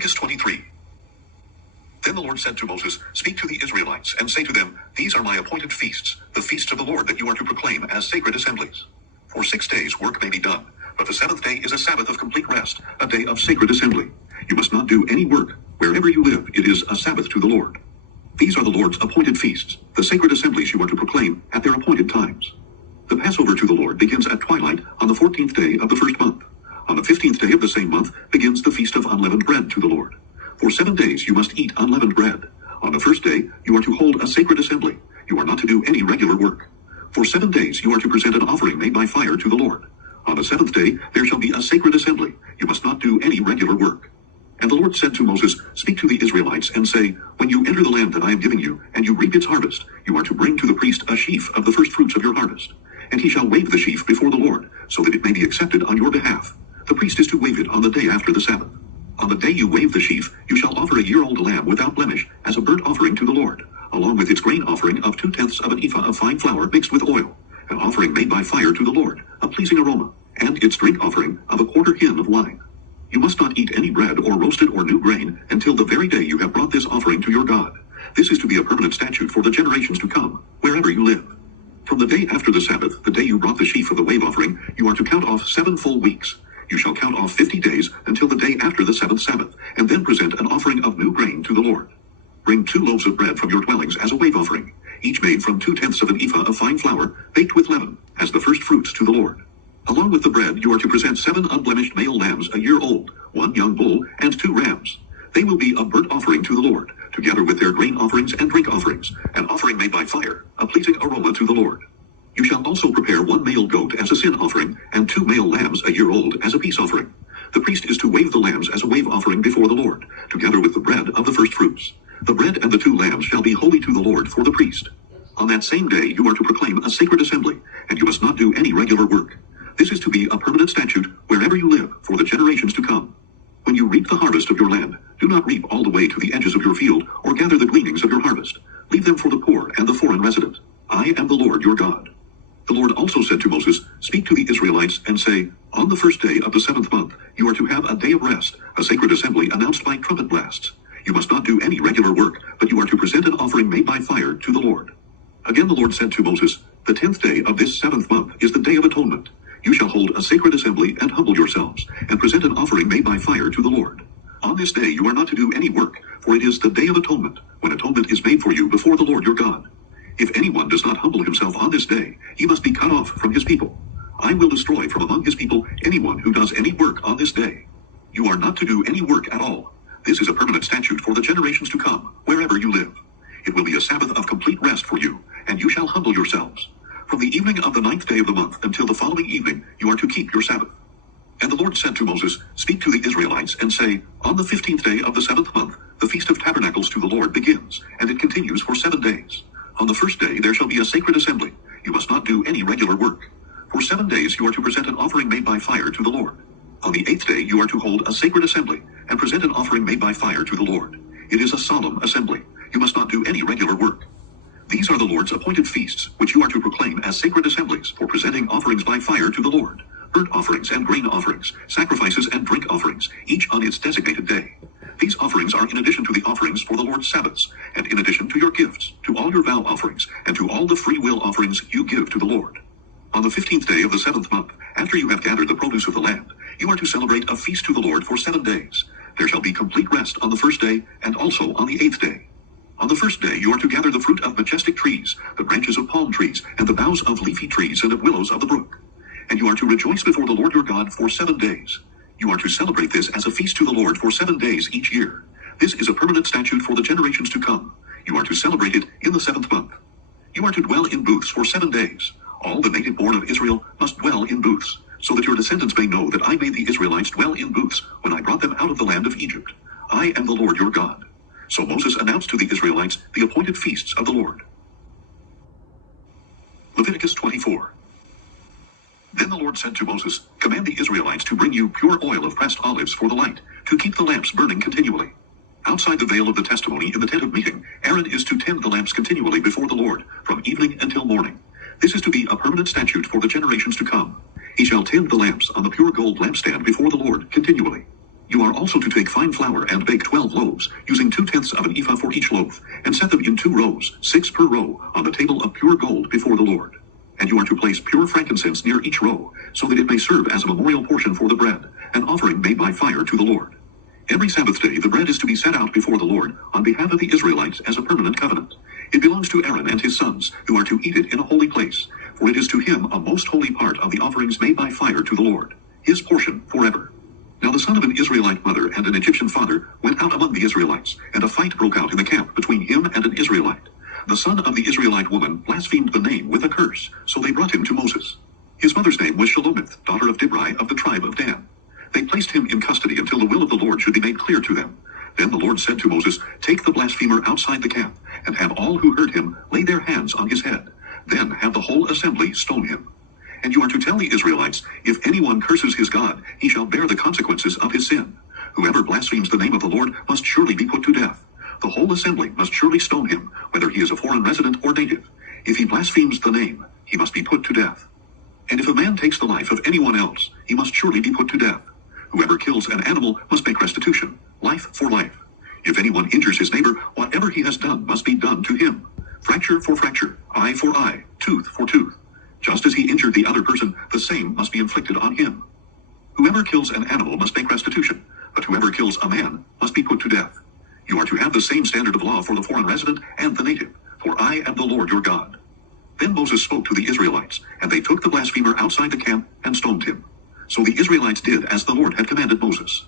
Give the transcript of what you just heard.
Leviticus 23. Then the Lord said to Moses, Speak to the Israelites, and say to them, These are my appointed feasts, the feasts of the Lord that you are to proclaim as sacred assemblies. For 6 days work may be done, but the seventh day is a Sabbath of complete rest, a day of sacred assembly. You must not do any work. Wherever you live, it is a Sabbath to the Lord. These are the Lord's appointed feasts, the sacred assemblies you are to proclaim at their appointed times. The Passover to the Lord begins at twilight on the 14th day of the first month. On the 15th day of the same month begins the feast of unleavened bread to the Lord. For 7 days you must eat unleavened bread. On the first day you are to hold a sacred assembly. You are not to do any regular work. For 7 days you are to present an offering made by fire to the Lord. On the 7th day there shall be a sacred assembly. You must not do any regular work. And the Lord said to Moses, Speak to the Israelites and say, When you enter the land that I am giving you, and you reap its harvest, you are to bring to the priest a sheaf of the first fruits of your harvest. And he shall wave the sheaf before the Lord, so that it may be accepted on your behalf. The priest is to wave it on the day after the Sabbath. On the day you wave the sheaf, you shall offer a year-old lamb without blemish as a burnt offering to the Lord, along with its grain offering of 2/10 of an ephah of fine flour mixed with oil, an offering made by fire to the Lord, a pleasing aroma, and its drink offering of a quarter hin of wine. You must not eat any bread or roasted or new grain until the very day you have brought this offering to your God. This is to be a permanent statute for the generations to come, wherever you live. From the day after the Sabbath, the day you brought the sheaf of the wave offering, you are to count off 7 full weeks. You shall count off 50 days until the day after the 7th Sabbath, and then present an offering of new grain to the Lord. Bring 2 loaves of bread from your dwellings as a wave offering, each made from 2/10 of an ephah of fine flour, baked with leaven, as the first fruits to the Lord. Along with the bread you are to present 7 unblemished male lambs a year old, 1 young bull, and 2 rams. They will be a burnt offering to the Lord, together with their grain offerings and drink offerings, an offering made by fire, a pleasing aroma to the Lord. You shall also prepare 1 male goat as a sin offering, and 2 male lambs a year old as a peace offering. The priest is to wave the lambs as a wave offering before the Lord, together with the bread of the first fruits. The bread and the 2 lambs shall be holy to the Lord for the priest. On that same day you are to proclaim a sacred assembly, and you must not do any regular work. This is to be a permanent statute wherever you live for the generations to come. When you reap the harvest of your land, do not reap all the way to the edges of your field, or gather the gleanings of your harvest. Leave them for the poor and the foreign resident. I am the Lord your God. The Lord also said to Moses, Speak to the Israelites and say, On the first day of the 7th month, you are to have a day of rest, a sacred assembly announced by trumpet blasts. You must not do any regular work, but you are to present an offering made by fire to the Lord. Again the Lord said to Moses, The 10th day of this 7th month is the Day of Atonement. You shall hold a sacred assembly and humble yourselves, and present an offering made by fire to the Lord. On this day you are not to do any work, for it is the Day of Atonement, when atonement is made for you before the Lord your God. If anyone does not humble himself on this day, he must be cut off from his people. I will destroy from among his people anyone who does any work on this day. You are not to do any work at all. This is a permanent statute for the generations to come, wherever you live. It will be a Sabbath of complete rest for you, and you shall humble yourselves. From the evening of the 9th day of the month until the following evening, you are to keep your Sabbath. And the Lord said to Moses, Speak to the Israelites and say, On the 15th day of the 7th month, the Feast of Tabernacles to the Lord begins, and it continues for 7 days. On the first day there shall be a sacred assembly. You must not do any regular work. For 7 days you are to present an offering made by fire to the Lord. On the 8th day you are to hold a sacred assembly, and present an offering made by fire to the Lord. It is a solemn assembly. You must not do any regular work. These are the Lord's appointed feasts, which you are to proclaim as sacred assemblies for presenting offerings by fire to the Lord, burnt offerings and grain offerings, sacrifices and drink offerings, each on its designated day. These offerings are in addition to the offerings for the Lord's Sabbaths, and in addition to your gifts, to all your vow offerings, and to all the free will offerings you give to the Lord. On the 15th day of the 7th month, after you have gathered the produce of the land, you are to celebrate a feast to the Lord for 7 days. There shall be complete rest on the first day, and also on the 8th day. On the first day you are to gather the fruit of majestic trees, the branches of palm trees, and the boughs of leafy trees and of willows of the brook. And you are to rejoice before the Lord your God for 7 days. You are to celebrate this as a feast to the Lord for 7 days each year. This is a permanent statute for the generations to come. You are to celebrate it in the 7th month. You are to dwell in booths for 7 days. All the native born of Israel must dwell in booths, so that your descendants may know that I made the Israelites dwell in booths when I brought them out of the land of Egypt. I am the Lord your God. So Moses announced to the Israelites the appointed feasts of the Lord. Leviticus 24. Then the Lord said to Moses, Command the Israelites to bring you pure oil of pressed olives for the light, to keep the lamps burning continually. Outside the veil of the testimony in the tent of meeting, Aaron is to tend the lamps continually before the Lord, from evening until morning. This is to be a permanent statute for the generations to come. He shall tend the lamps on the pure gold lampstand before the Lord continually. You are also to take fine flour and bake 12 loaves, using 2/10 of an ephah for each loaf, and set them in 2 rows, 6 per row, on the table of pure gold before the Lord. And you are to place pure frankincense near each row, so that it may serve as a memorial portion for the bread, an offering made by fire to the Lord. Every Sabbath day the bread is to be set out before the Lord on behalf of the Israelites as a permanent covenant. It belongs to Aaron and his sons, who are to eat it in a holy place, for it is to him a most holy part of the offerings made by fire to the Lord, his portion forever. Now the son of an Israelite mother and an Egyptian father went out among the Israelites, and a fight broke out in the camp between him and an Israelite. The son of the Israelite woman blasphemed the name with a curse, so they brought him to Moses. His mother's name was Shelomith, daughter of Dibri of the tribe of Dan. They placed him in custody until the will of the Lord should be made clear to them. Then the Lord said to Moses, "Take the blasphemer outside the camp, and have all who heard him lay their hands on his head. Then have the whole assembly stone him. And you are to tell the Israelites, if anyone curses his God, he shall bear the consequences of his sin. Whoever blasphemes the name of the Lord must surely be put to death. The whole assembly must surely stone him, whether he is a foreign resident or native. If he blasphemes the name, he must be put to death. And if a man takes the life of anyone else, he must surely be put to death. Whoever kills an animal must make restitution, life for life. If anyone injures his neighbor, whatever he has done must be done to him. Fracture for fracture, eye for eye, tooth for tooth. Just as he injured the other person, the same must be inflicted on him. Whoever kills an animal must make restitution, but whoever kills a man must be put to death. You are to have the same standard of law for the foreign resident and the native, for I am the Lord your God." Then Moses spoke to the Israelites, and they took the blasphemer outside the camp and stoned him. So the Israelites did as the Lord had commanded Moses.